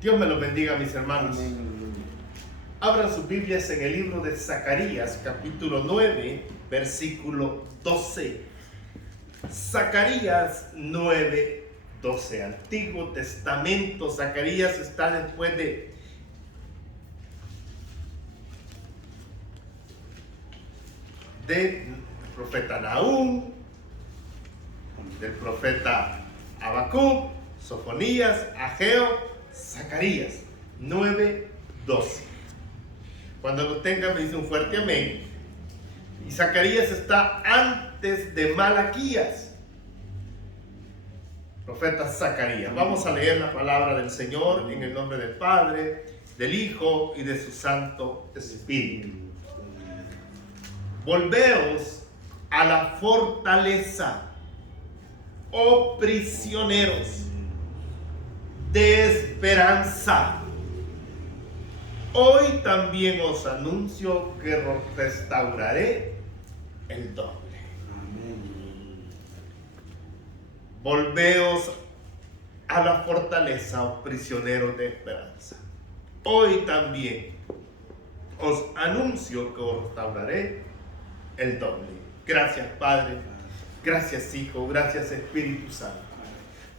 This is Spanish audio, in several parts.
Dios me los bendiga, mis hermanos. Amén. Abran sus Biblias en el libro de Zacarías, capítulo 9, versículo 12. Zacarías 9, 12. Antiguo Testamento. Zacarías está después del profeta Nahum, del profeta Habacuc, Sofonías, Ageo, Zacarías 9, 12. Cuando lo tengan me dice un fuerte amén. Y Zacarías está antes de Malaquías. Profeta Zacarías. Vamos a leer la palabra del Señor en el nombre del Padre, del Hijo y de su Santo Espíritu. Volveos a la fortaleza, oh prisioneros de esperanza. Hoy también os anuncio que restauraré el doble. Amén. Volveos a la fortaleza, oh prisioneros de esperanza. Hoy también os anuncio que os restauraré el doble. Gracias, Padre. Gracias, Hijo. Gracias, Espíritu Santo,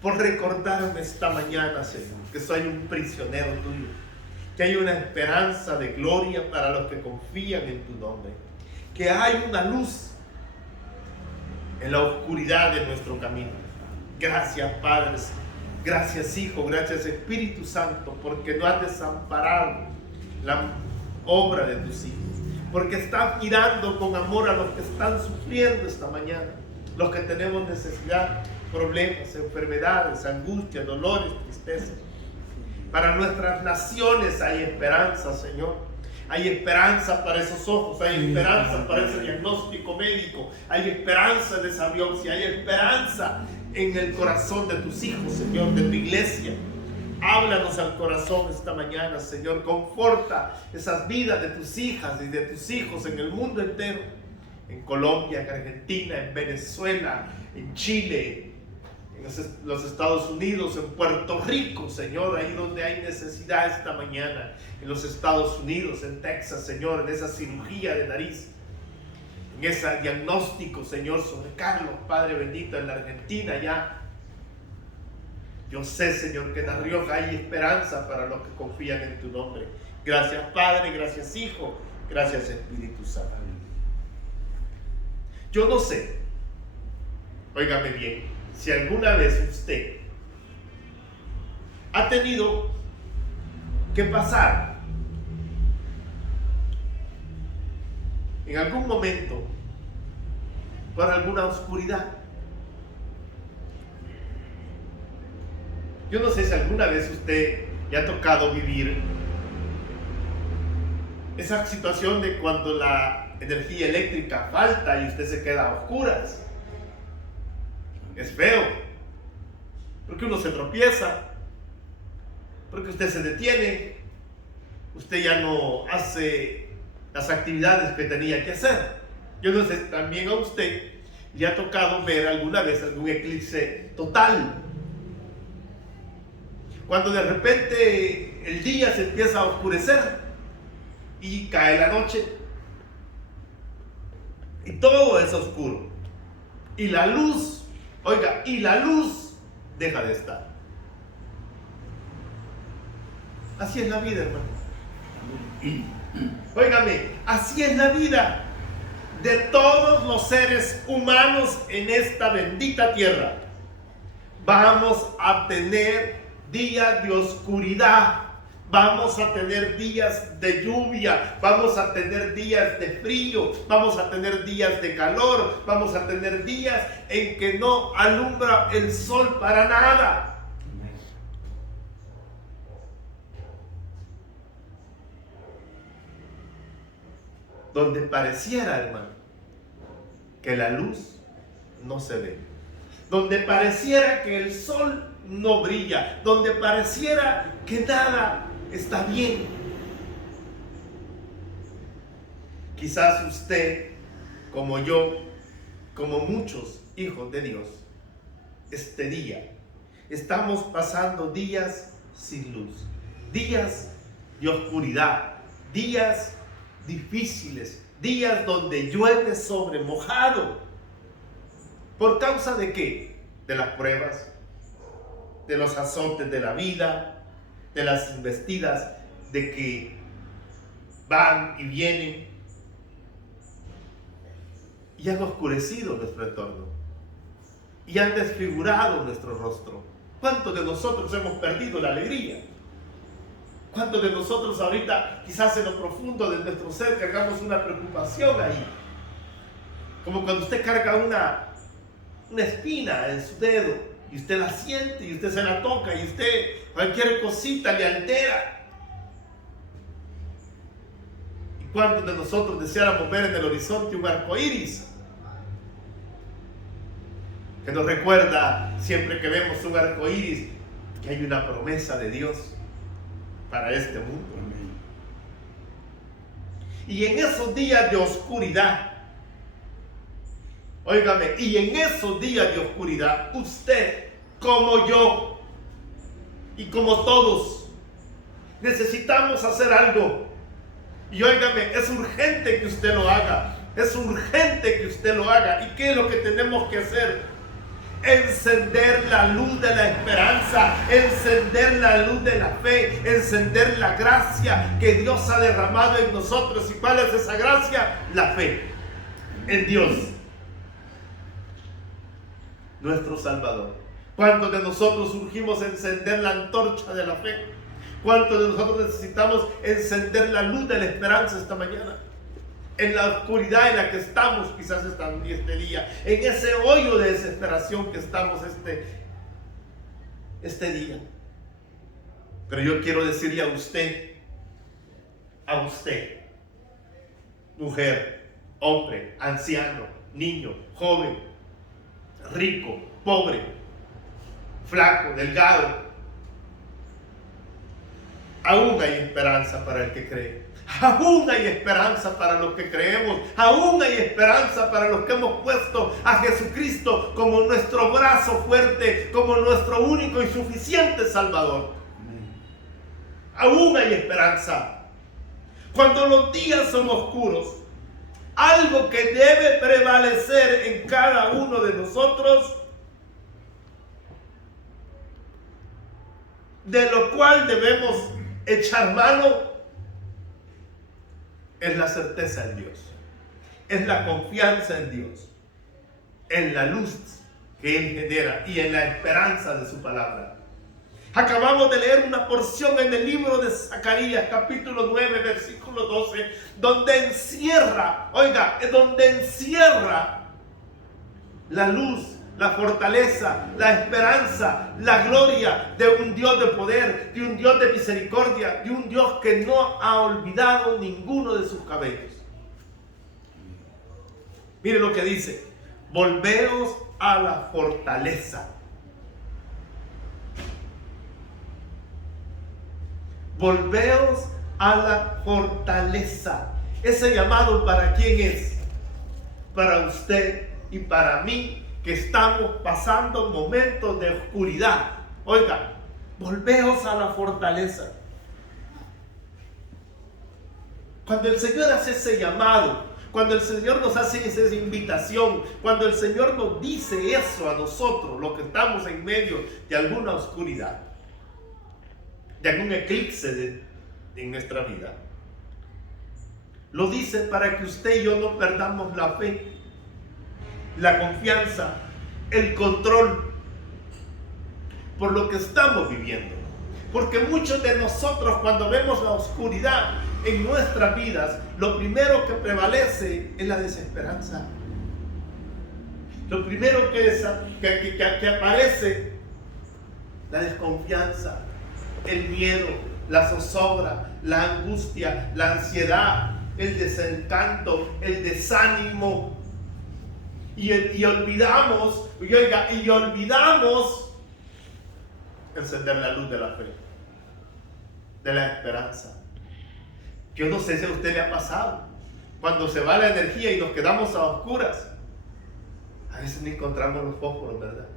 por recordarme esta mañana, Señor, que soy un prisionero tuyo, que hay una esperanza de gloria para los que confían en tu nombre, que hay una luz en la oscuridad de nuestro camino. Gracias, Padre. Gracias, Hijo. Gracias, Espíritu Santo, porque no has desamparado la obra de tus hijos, porque estás mirando con amor a los que están sufriendo esta mañana, los que tenemos necesidad, problemas, enfermedades, angustias, dolores, tristezas. Para nuestras naciones hay esperanza, Señor. Hay esperanza para esos ojos, hay esperanza para ese diagnóstico médico, hay esperanza de esa biopsia, hay esperanza en el corazón de tus hijos, Señor, de tu iglesia. Háblanos al corazón esta mañana, Señor. Conforta esas vidas de tus hijas y de tus hijos en el mundo entero. En Colombia, en Argentina, en Venezuela, en Chile, en los Estados Unidos, en Puerto Rico, Señor, ahí donde hay necesidad esta mañana. En los Estados Unidos, en Texas, Señor, en esa cirugía de nariz, en ese diagnóstico, Señor, sobre Carlos, Padre bendito, en la Argentina ya. Yo sé, Señor, que en La Rioja hay esperanza para los que confían en tu nombre. Gracias, Padre, gracias, Hijo, gracias, Espíritu Santo. Yo no sé, óigame bien, si alguna vez usted ha tenido que pasar en algún momento por alguna oscuridad. Yo no sé si alguna vez usted le ha tocado vivir esa situación de cuando la energía eléctrica falta y usted se queda a oscuras. Es feo, porque uno se tropieza, porque usted se detiene, usted ya no hace las actividades que tenía que hacer. Yo no sé, también a usted le ha tocado ver alguna vez algún eclipse total, cuando de repente el día se empieza a oscurecer y cae la noche y todo es oscuro y la luz, oiga, y la luz deja de estar. Así es la vida, hermano. Óigame, así es la vida de todos los seres humanos en esta bendita tierra. Vamos a tener días de oscuridad, vamos a tener días de lluvia, vamos a tener días de frío, vamos a tener días de calor, vamos a tener días en que no alumbra el sol para nada. Donde pareciera, hermano, que la luz no se ve, donde pareciera que el sol no brilla, donde pareciera que nada está bien. Quizás usted, como yo, como muchos hijos de Dios, este día estamos pasando días sin luz, días de oscuridad, días difíciles, días donde llueve sobre mojado. ¿Por causa de qué? De las pruebas, de los azotes de la vida, de las embestidas de que van y vienen, y han oscurecido nuestro entorno y han desfigurado nuestro rostro. ¿Cuántos de nosotros hemos perdido la alegría? ¿Cuántos de nosotros ahorita, quizás en lo profundo de nuestro ser, cargamos una preocupación ahí? Como cuando usted carga una espina en su dedo y usted la siente y usted se la toca y usted cualquier cosita le altera. ¿Y cuántos de nosotros deseáramos ver en el horizonte un arco iris que nos recuerda siempre que vemos un arco iris que hay una promesa de Dios para este mundo? Amén. Y en esos días de oscuridad, óigame, y en esos días de oscuridad, usted, como yo, y como todos, necesitamos hacer algo. Y óigame, es urgente que usted lo haga. Es urgente que usted lo haga. ¿Y qué es lo que tenemos que hacer? Encender la luz de la esperanza, encender la luz de la fe, encender la gracia que Dios ha derramado en nosotros. ¿Y cuál es esa gracia? La fe en Dios, nuestro Salvador. ¿Cuántos de nosotros urgimos encender la antorcha de la fe? ¿Cuántos de nosotros necesitamos encender la luz de la esperanza esta mañana? En la oscuridad en la que estamos quizás este día, en ese hoyo de desesperación que estamos este día. Pero yo quiero decirle a usted, mujer, hombre, anciano, niño, joven, rico, pobre, flaco, delgado, aún hay esperanza para el que cree. Aún hay esperanza para los que creemos. Aún hay esperanza para los que hemos puesto a Jesucristo como nuestro brazo fuerte, como nuestro único y suficiente Salvador. Aún hay esperanza. Cuando los días son oscuros, algo que debe prevalecer en cada uno de nosotros, de lo cual debemos echar mano, es la certeza en Dios, es la confianza en Dios, en la luz que Él genera y en la esperanza de su palabra. Acabamos de leer una porción en el libro de Zacarías, capítulo 9, versículo 12, donde encierra la luz, la fortaleza, la esperanza, la gloria de un Dios de poder, de un Dios de misericordia, de un Dios que no ha olvidado ninguno de sus cabellos. Mire lo que dice: volveos a la fortaleza. Volveos a la fortaleza. Ese llamado, ¿para quién es? Para usted y para mí, que estamos pasando momentos de oscuridad. Oiga, volveos a la fortaleza. Cuando el Señor hace ese llamado, cuando el Señor nos hace esa invitación, cuando el Señor nos dice eso a nosotros, los que estamos en medio de alguna oscuridad, de algún eclipse en nuestra vida, lo dice para que usted y yo no perdamos la fe, la confianza, el control por lo que estamos viviendo. Porque muchos de nosotros, cuando vemos la oscuridad en nuestras vidas, lo primero que prevalece es la desesperanza. Lo primero que aparece, la desconfianza, el miedo, la zozobra, la angustia, la ansiedad, el desencanto, el desánimo. Y olvidamos encender la luz de la fe, de la esperanza. Yo no sé si a usted le ha pasado, cuando se va la energía y nos quedamos a oscuras, a veces no encontramos los fósforos, ¿verdad?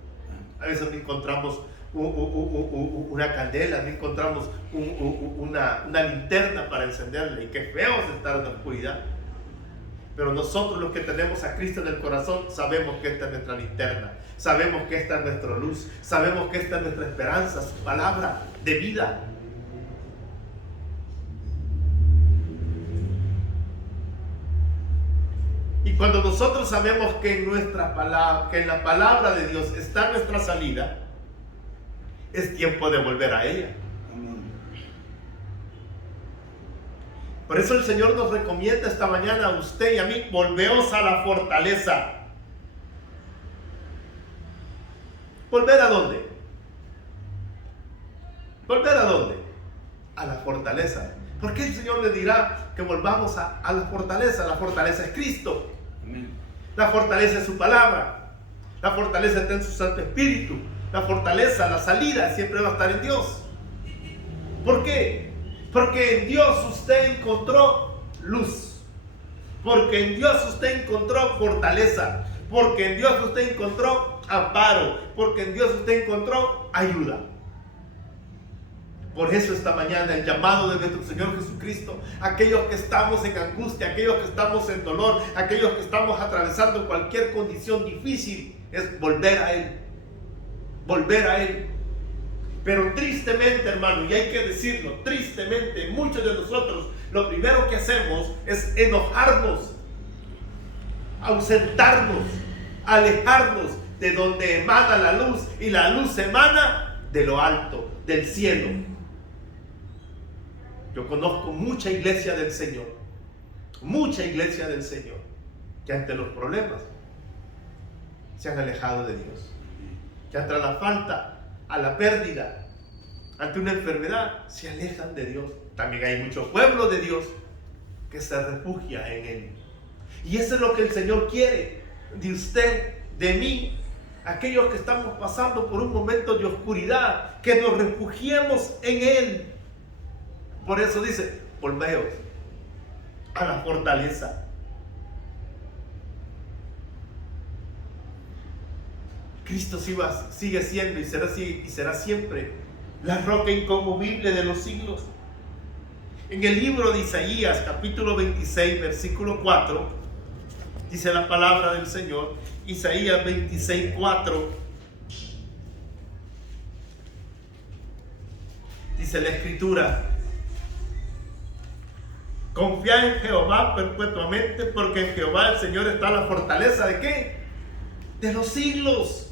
A veces no encontramos una candela, no encontramos una linterna para encenderla, y qué feo es estar en la oscuridad. Pero nosotros, los que tenemos a Cristo en el corazón, sabemos que esta es nuestra linterna, sabemos que esta es nuestra luz, sabemos que esta es nuestra esperanza, su palabra de vida. Y cuando nosotros sabemos que en la palabra de Dios está nuestra salida, es tiempo de volver a ella. Amén. Por eso el Señor nos recomienda esta mañana a usted y a mí: volveos a la fortaleza. ¿Volver a dónde? ¿Volver a dónde? A la fortaleza. ¿Por qué el Señor le dirá que volvamos a la fortaleza? La fortaleza es Cristo. Amén. La fortaleza es su palabra. La fortaleza está en su Santo Espíritu. La fortaleza, la salida siempre va a estar en Dios. ¿Por qué? Porque en Dios usted encontró luz. Porque en Dios usted encontró fortaleza. Porque en Dios usted encontró amparo. Porque en Dios usted encontró ayuda. Por eso esta mañana el llamado de nuestro Señor Jesucristo, aquellos que estamos en angustia, aquellos que estamos en dolor, aquellos que estamos atravesando cualquier condición difícil, es volver a Él. Volver a Él. Pero tristemente, hermano, y hay que decirlo, tristemente, muchos de nosotros lo primero que hacemos es enojarnos, ausentarnos, alejarnos de donde emana la luz, y la luz emana de lo alto, del cielo. Yo conozco mucha iglesia del Señor, que ante los problemas se han alejado de Dios, que ante la falta, a la pérdida, ante una enfermedad, se alejan de Dios. También hay mucho pueblo de Dios que se refugia en Él. Y eso es lo que el Señor quiere de usted, de mí, aquellos que estamos pasando por un momento de oscuridad, que nos refugiemos en Él. Por eso dice: volveos a la fortaleza. Cristo sigue siendo y será siempre la roca inconmovible de los siglos. En el libro de Isaías, capítulo 26, versículo 4, dice la palabra del Señor. Isaías 26, 4. Dice la Escritura: confiad en Jehová perpetuamente, porque en Jehová el Señor está la fortaleza ¿de qué? De los siglos.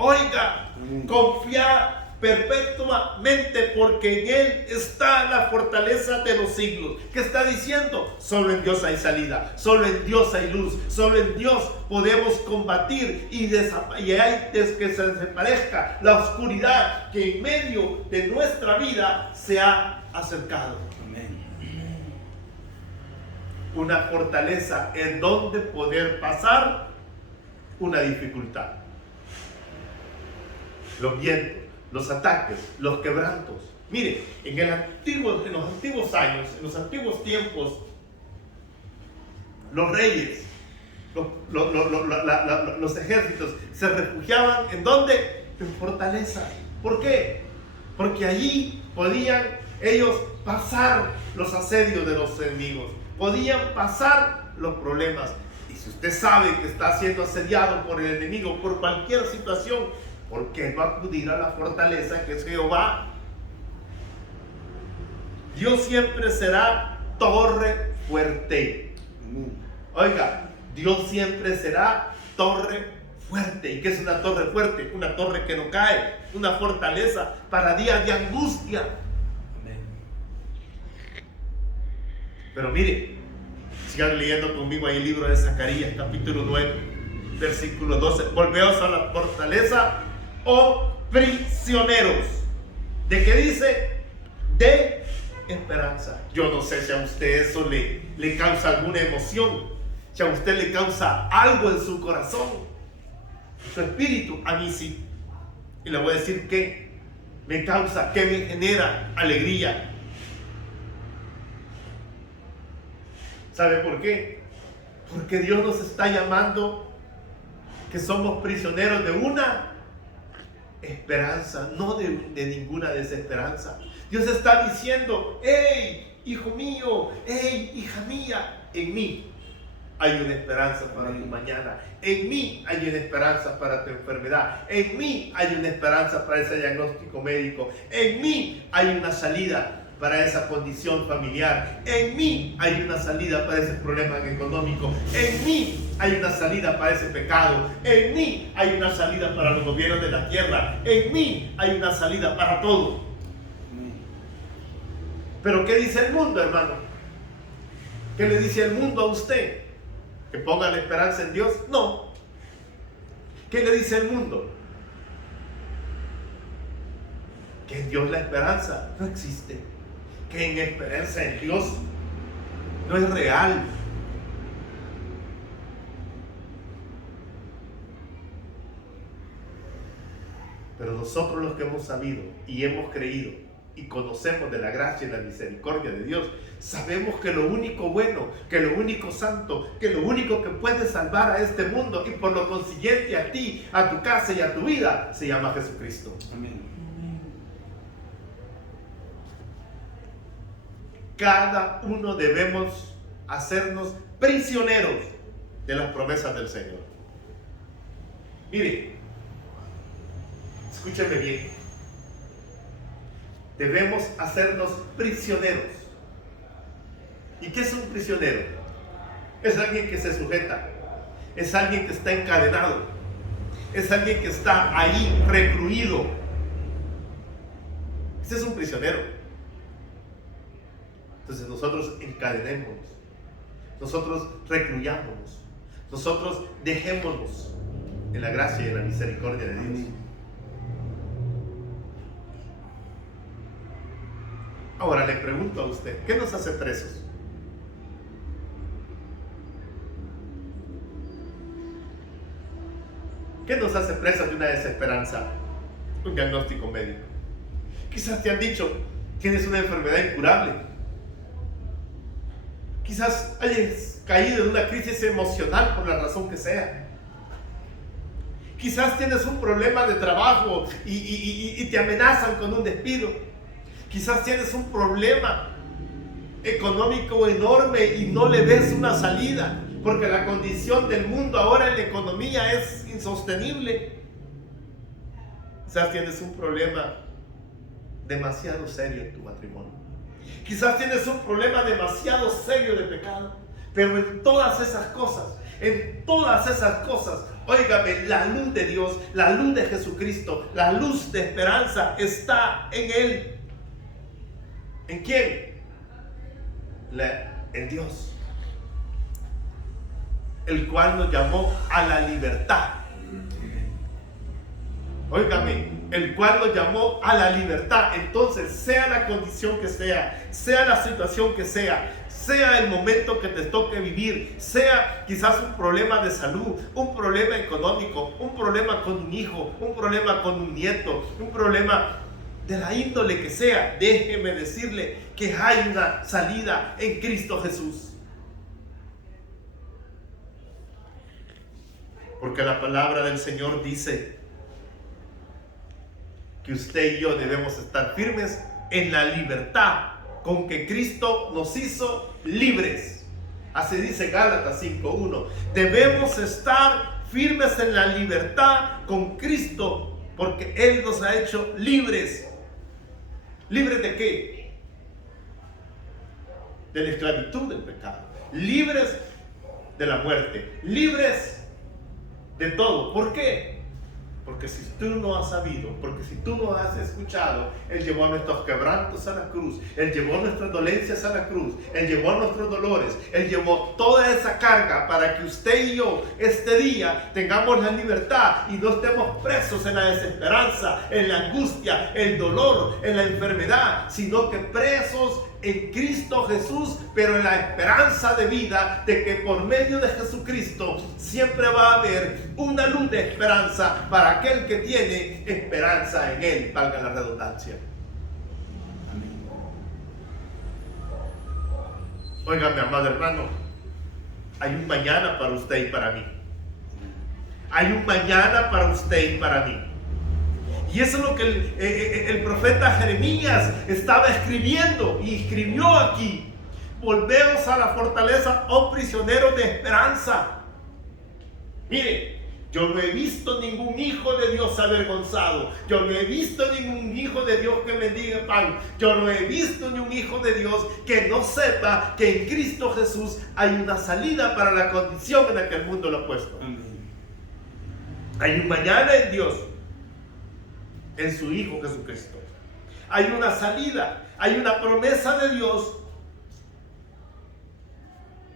Oiga, confiad perpetuamente, porque en Él está la fortaleza de los siglos. ¿Qué está diciendo? Solo en Dios hay salida, solo en Dios hay luz, solo en Dios podemos combatir y hay que se desaparezca la oscuridad que en medio de nuestra vida se ha acercado. Amén. Una fortaleza en donde poder pasar una dificultad. Los vientos, los ataques, los quebrantos. Mire, en los antiguos años, en los antiguos tiempos, los reyes, los ejércitos se refugiaban ¿en dónde? En fortalezas. ¿Por qué? Porque allí podían ellos pasar los asedios de los enemigos, podían pasar los problemas. Y si usted sabe que está siendo asediado por el enemigo, por cualquier situación, ¿por qué no acudir a la fortaleza que es Jehová? Dios siempre será torre fuerte. Oiga, Dios siempre será torre fuerte. ¿Y qué es una torre fuerte? Una torre que no cae, una fortaleza para días de angustia. Amén. Pero mire, sigan leyendo conmigo ahí el libro de Zacarías, capítulo 9, versículo 12. Volveos a la fortaleza, oh prisioneros. ¿De qué dice? De esperanza. Yo no sé si a usted eso le causa alguna emoción, si a usted le causa algo en su corazón, en su espíritu. A mí sí. Y le voy a decir que me causa, que me genera alegría. ¿Sabe por qué? Porque Dios nos está llamando que somos prisioneros de una esperanza, no de ninguna desesperanza. Dios está diciendo: hey, hijo mío, hey, hija mía, en mí hay una esperanza para tu mañana. En mí hay una esperanza para tu enfermedad. En mí hay una esperanza para ese diagnóstico médico. En mí hay una salida para esa condición familiar. En mí hay una salida para ese problema económico. En mí hay una salida para ese pecado. En mí hay una salida para los gobiernos de la tierra. En mí hay una salida para todo. Pero ¿qué dice el mundo, hermano? ¿Qué le dice el mundo a usted? ¿Que ponga la esperanza en Dios? No. ¿Qué le dice el mundo? Que en Dios la esperanza no existe. Que en esperanza en Dios no es real. Pero nosotros, los que hemos sabido y hemos creído y conocemos de la gracia y la misericordia de Dios, sabemos que lo único bueno, que lo único santo, que lo único que puede salvar a este mundo y por lo consiguiente a ti, a tu casa y a tu vida, se llama Jesucristo. Amén. Cada uno debemos hacernos prisioneros de las promesas del Señor. Mire, escúcheme bien. Debemos hacernos prisioneros. ¿Y qué es un prisionero? Es alguien que se sujeta. Es alguien que está encadenado. Es alguien que está ahí recluido. Ese es un prisionero. Entonces nosotros encadenémonos. Nosotros recluyámonos. Nosotros dejémonos en la gracia y en la misericordia de Dios. Ahora le pregunto a usted, ¿qué nos hace presos? ¿Qué nos hace presos de una desesperanza? Un diagnóstico médico. Quizás te han dicho, tienes una enfermedad incurable. Quizás hayas caído en una crisis emocional por la razón que sea. Quizás tienes un problema de trabajo y te amenazan con un despido. Quizás tienes un problema económico enorme y no le ves una salida, porque la condición del mundo ahora en la economía es insostenible. Quizás tienes un problema demasiado serio en tu matrimonio. Quizás tienes un problema demasiado serio de pecado. Pero en todas esas cosas, óigame, la luz de Dios, la luz de Jesucristo, la luz de esperanza está en Él. ¿En quién? En Dios, el cual nos llamó a la libertad. Óigame, el cual nos llamó a la libertad. Entonces, sea la condición que sea la situación que sea el momento que te toque vivir, sea quizás un problema de salud, un problema económico, un problema con un hijo, un problema con un nieto, un problema de la índole que sea, déjeme decirle que hay una salida en Cristo Jesús. Porque la palabra del Señor dice que usted y yo debemos estar firmes en la libertad con que Cristo nos hizo libres. Así dice Gálatas 5:1. Debemos estar firmes en la libertad con Cristo porque Él nos ha hecho libres. ¿Libres de qué? De la esclavitud del pecado. Libres de la muerte. Libres de todo. ¿Por qué? Porque si tú no has sabido, porque si tú no has escuchado, Él llevó nuestros quebrantos a la cruz, Él llevó nuestras dolencias a la cruz, Él llevó nuestros dolores, Él llevó toda esa carga para que usted y yo este día tengamos la libertad y no estemos presos en la desesperanza, en la angustia, el dolor, en la enfermedad, sino que presos en Cristo Jesús, pero en la esperanza de vida de que por medio de Jesucristo siempre va a haber una luz de esperanza para aquel que tiene esperanza en Él, valga la redundancia. Amén. Oiga, mi amado hermano, hay un mañana para usted y para mí. Hay un mañana para usted y para mí. Y eso es lo que el profeta Jeremías estaba escribiendo y escribió aquí. Volveos a la fortaleza, oh prisioneros de esperanza. Mire, yo no he visto ningún hijo de Dios avergonzado. Yo no he visto ningún hijo de Dios que mendigue pan. Yo no he visto ni un hijo de Dios que no sepa que en Cristo Jesús hay una salida para la condición en la que el mundo lo ha puesto. Amén. Hay un mañana en Dios, en su Hijo Jesucristo. Hay una salida, hay una promesa de Dios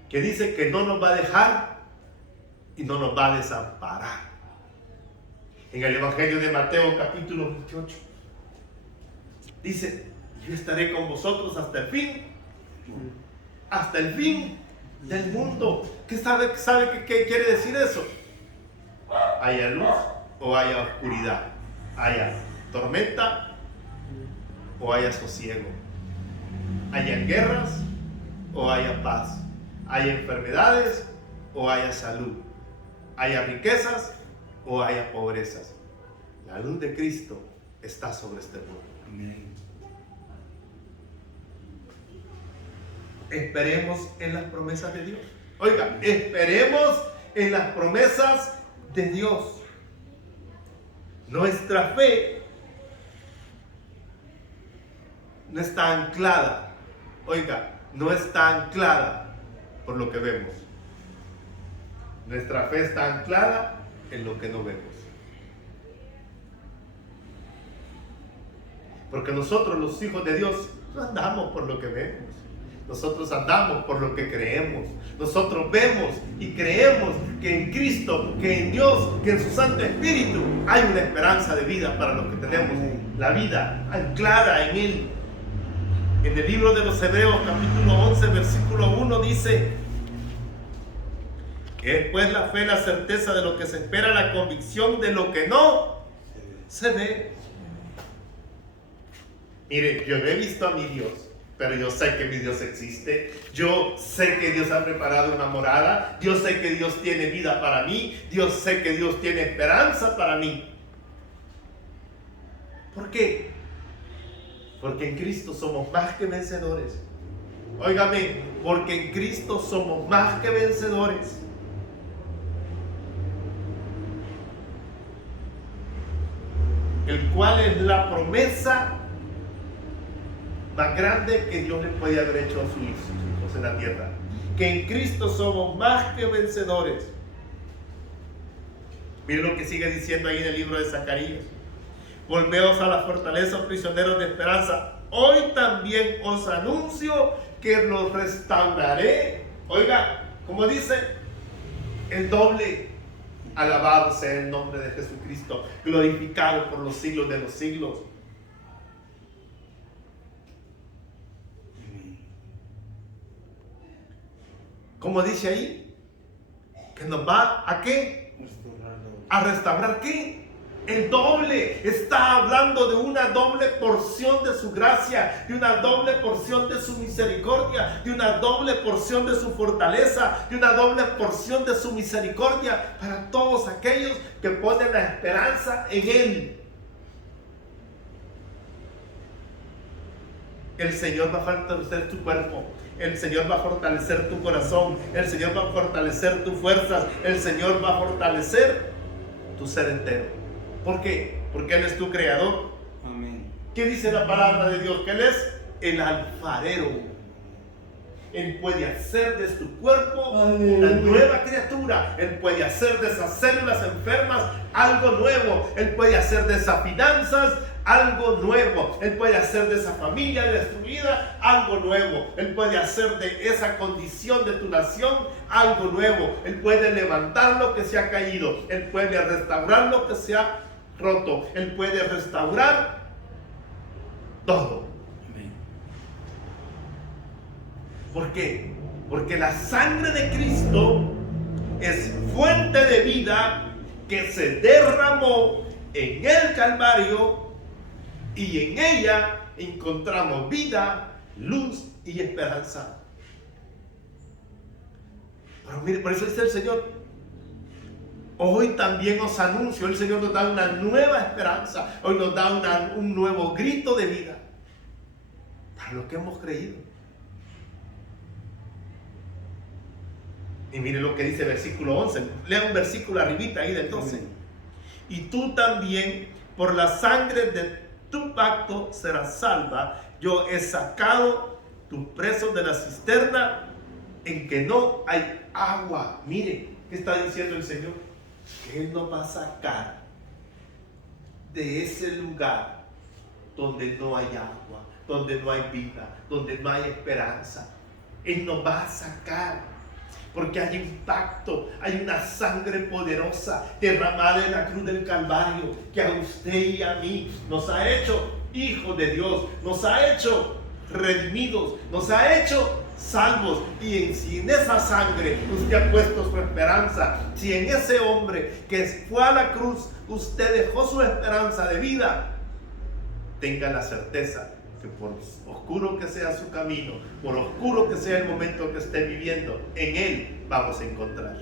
que dice que no nos va a dejar y no nos va a desamparar. En el Evangelio de Mateo capítulo 28 dice: yo estaré con vosotros hasta el fin del mundo. ¿Qué sabe qué quiere decir eso? Haya luz o haya oscuridad, haya tormenta o haya sosiego, haya guerras o haya paz, haya enfermedades o haya salud, haya riquezas o haya pobrezas. La luz de Cristo está sobre este mundo. Amén. Esperemos en las promesas de Dios. Oiga, esperemos en las promesas de Dios. Nuestra fe no está anclada. Oiga, no está anclada por lo que vemos. Nuestra fe está anclada en lo que no vemos. Porque nosotros, los hijos de Dios, no andamos por lo que vemos. Nosotros andamos por lo que creemos. Nosotros vemos y creemos que en Cristo, que en Dios, que en su Santo Espíritu hay una esperanza de vida para los que tenemos la vida anclada en Él. En el libro de los Hebreos capítulo 11 versículo 1 dice: es pues la fe, la certeza de lo que se espera, la convicción de lo que no se ve. Mire, yo no he visto a mi Dios, pero yo sé que mi Dios existe. Yo sé que Dios ha preparado una morada. Yo sé que Dios tiene vida para mí. Yo sé que Dios tiene esperanza para mí. ¿Por qué? Porque en Cristo somos más que vencedores. Óigame, porque en Cristo somos más que vencedores. El cual es la promesa más grande que Dios le puede haber hecho a sus hijos en la tierra. Que en Cristo somos más que vencedores. Miren lo que sigue diciendo ahí en el libro de Zacarías: volveos a la fortaleza, prisioneros de esperanza. Hoy también os anuncio que los restauraré. Oiga, como dice, el doble. Alabado sea el nombre de Jesucristo, glorificado por los siglos de los siglos. Como dice ahí, que nos va a ¿qué? A restaurar ¿qué? El doble. Está hablando de una doble porción de su gracia, de una doble porción de su misericordia, de una doble porción de su fortaleza, de una doble porción de su misericordia para todos aquellos que ponen la esperanza en Él. El Señor va a fortalecer tu cuerpo. El Señor va a fortalecer tu corazón. El Señor va a fortalecer tus fuerzas. El Señor va a fortalecer tu ser entero. ¿Por qué? Porque Él es tu creador. Amén. ¿Qué dice la palabra de Dios? Que Él es el alfarero. Él puede hacer de tu cuerpo una nueva criatura. Él puede hacer de esas células enfermas algo nuevo. Él puede hacer de esas finanzas algo nuevo. Él puede hacer de esa familia destruida algo nuevo. Él puede hacer de esa condición de tu nación algo nuevo. Él puede levantar lo que se ha caído. Él puede restaurar lo que se ha roto. Él puede restaurar todo. Amén. ¿Por qué? Porque la sangre de Cristo es fuente de vida que se derramó en el Calvario, y en ella encontramos vida, luz y esperanza. Pero mire, por eso dice el Señor: Hoy también os anuncio, el Señor nos da una nueva esperanza, hoy nos da un nuevo grito de vida para lo que hemos creído. Y mire lo que dice el versículo 11, lea un versículo arribita ahí del 12. Y tú también, por la sangre de tu pacto serás salva. Yo he sacado tus presos de la cisterna en que no hay agua. Mire, ¿qué está diciendo el Señor? Que Él nos va a sacar de ese lugar donde no hay agua, donde no hay vida, donde no hay esperanza. Él nos va a sacar. Porque hay un pacto, hay una sangre poderosa derramada en la cruz del Calvario que a usted y a mí nos ha hecho hijos de Dios, nos ha hecho redimidos, nos ha hecho salvos. Y si en esa sangre usted ha puesto su esperanza, si en ese hombre que fue a la cruz usted dejó su esperanza de vida, tenga la certeza que por oscuro que sea su camino, por oscuro que sea el momento que esté viviendo, en Él vamos a encontrar.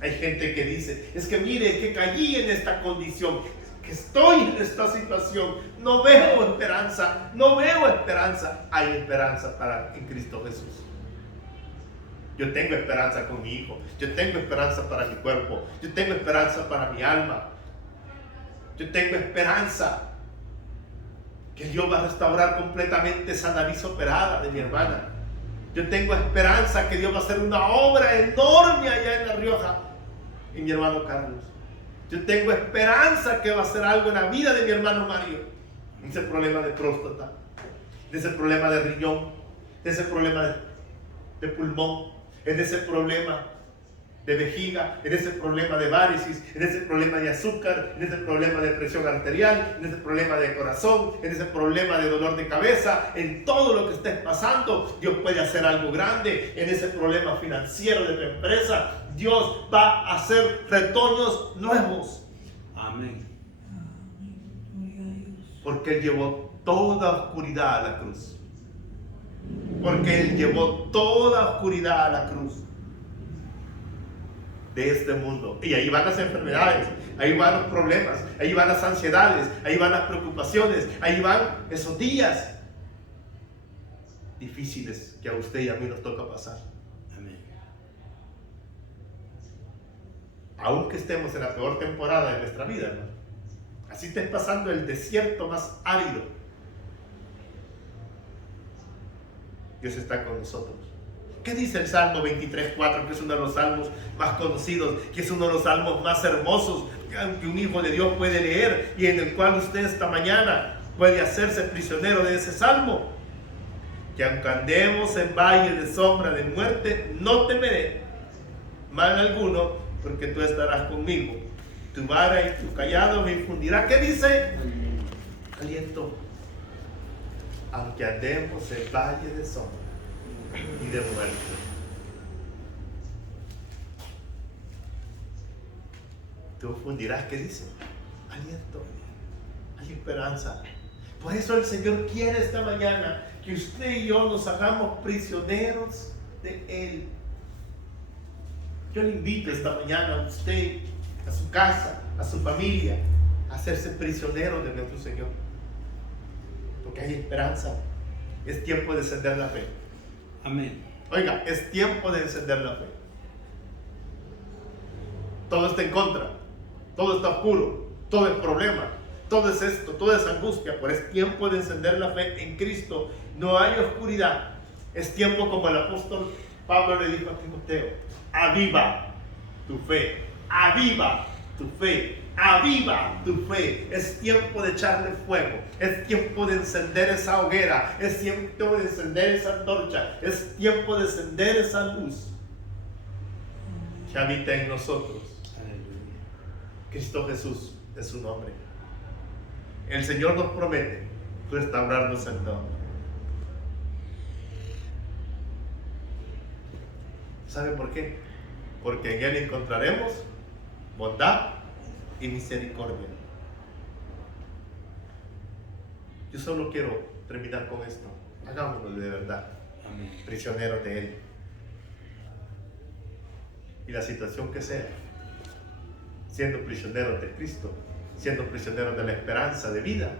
Hay gente que dice, es que mire, que caí en esta condición, que estoy en esta situación, no veo esperanza, no veo esperanza. Hay esperanza en Cristo Jesús. Yo tengo esperanza con mi hijo, yo tengo esperanza para mi cuerpo, yo tengo esperanza para mi alma, yo tengo esperanza que Dios va a restaurar completamente esa nariz operada de mi hermana. Yo tengo esperanza que Dios va a hacer una obra enorme allá en La Rioja, en mi hermano Carlos. Yo tengo esperanza que va a hacer algo en la vida de mi hermano Mario. En ese problema de próstata, en ese problema de riñón, en ese problema de pulmón, en ese problema de vejiga, en ese problema de varices, en ese problema de azúcar, en ese problema de presión arterial, en ese problema de corazón, en ese problema de dolor de cabeza, en todo lo que estés pasando, Dios puede hacer algo grande. En ese problema financiero de tu empresa, Dios va a hacer retoños nuevos. Amén. Porque Él llevó toda oscuridad a la cruz. Porque Él llevó toda oscuridad a la cruz de este mundo. Y ahí van las enfermedades, ahí van los problemas, ahí van las ansiedades, ahí van las preocupaciones, ahí van esos días difíciles que a usted y a mí nos toca pasar. Amén. Aunque estemos en la peor temporada de nuestra vida, ¿no? Así estés pasando el desierto más árido, Dios está con nosotros. ¿Qué dice el Salmo 23:4, que es uno de los salmos más conocidos, que es uno de los salmos más hermosos que un hijo de Dios puede leer, y en el cual usted esta mañana puede hacerse prisionero de ese salmo? Que aunque andemos en valle de sombra de muerte, no temeré mal alguno, porque tú estarás conmigo. Tu vara y tu callado me infundirá. ¿Qué dice? Aliento. Aunque andemos en valle de sombra y de muerte. Tú fundirás, ¿qué dice? Aliento. Hay esperanza. Por eso el Señor quiere esta mañana que usted y yo nos hagamos prisioneros de Él. Yo le invito esta mañana a usted, a su casa, a su familia, a hacerse prisionero de nuestro Señor. Porque hay esperanza. Es tiempo de encender la fe. Amén. Oiga, es tiempo de encender la fe. Todo está en contra, todo está oscuro, todo es problema, todo es esto, todo es angustia, pero es tiempo de encender la fe en Cristo. No hay oscuridad. Es tiempo, como el apóstol Pablo le dijo a Timoteo: aviva tu fe, aviva tu fe, aviva tu fe. Es tiempo de echarle fuego, es tiempo de encender esa hoguera, es tiempo de encender esa antorcha, es tiempo de encender esa luz que habita en nosotros. Aleluya. Cristo Jesús es su nombre. El Señor nos promete restaurarnos en todo. ¿Sabe por qué? Porque en Él encontraremos bondad y misericordia. Yo solo quiero terminar con esto. Hagámoslo de verdad, Amén. prisioneros de Él. Y la situación que sea, siendo prisioneros de Cristo, siendo prisioneros de la esperanza de vida,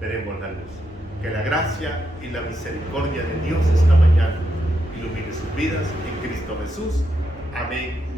veremos la luz. Que la gracia y la misericordia de Dios esta mañana ilumine sus vidas en Cristo Jesús. Amén.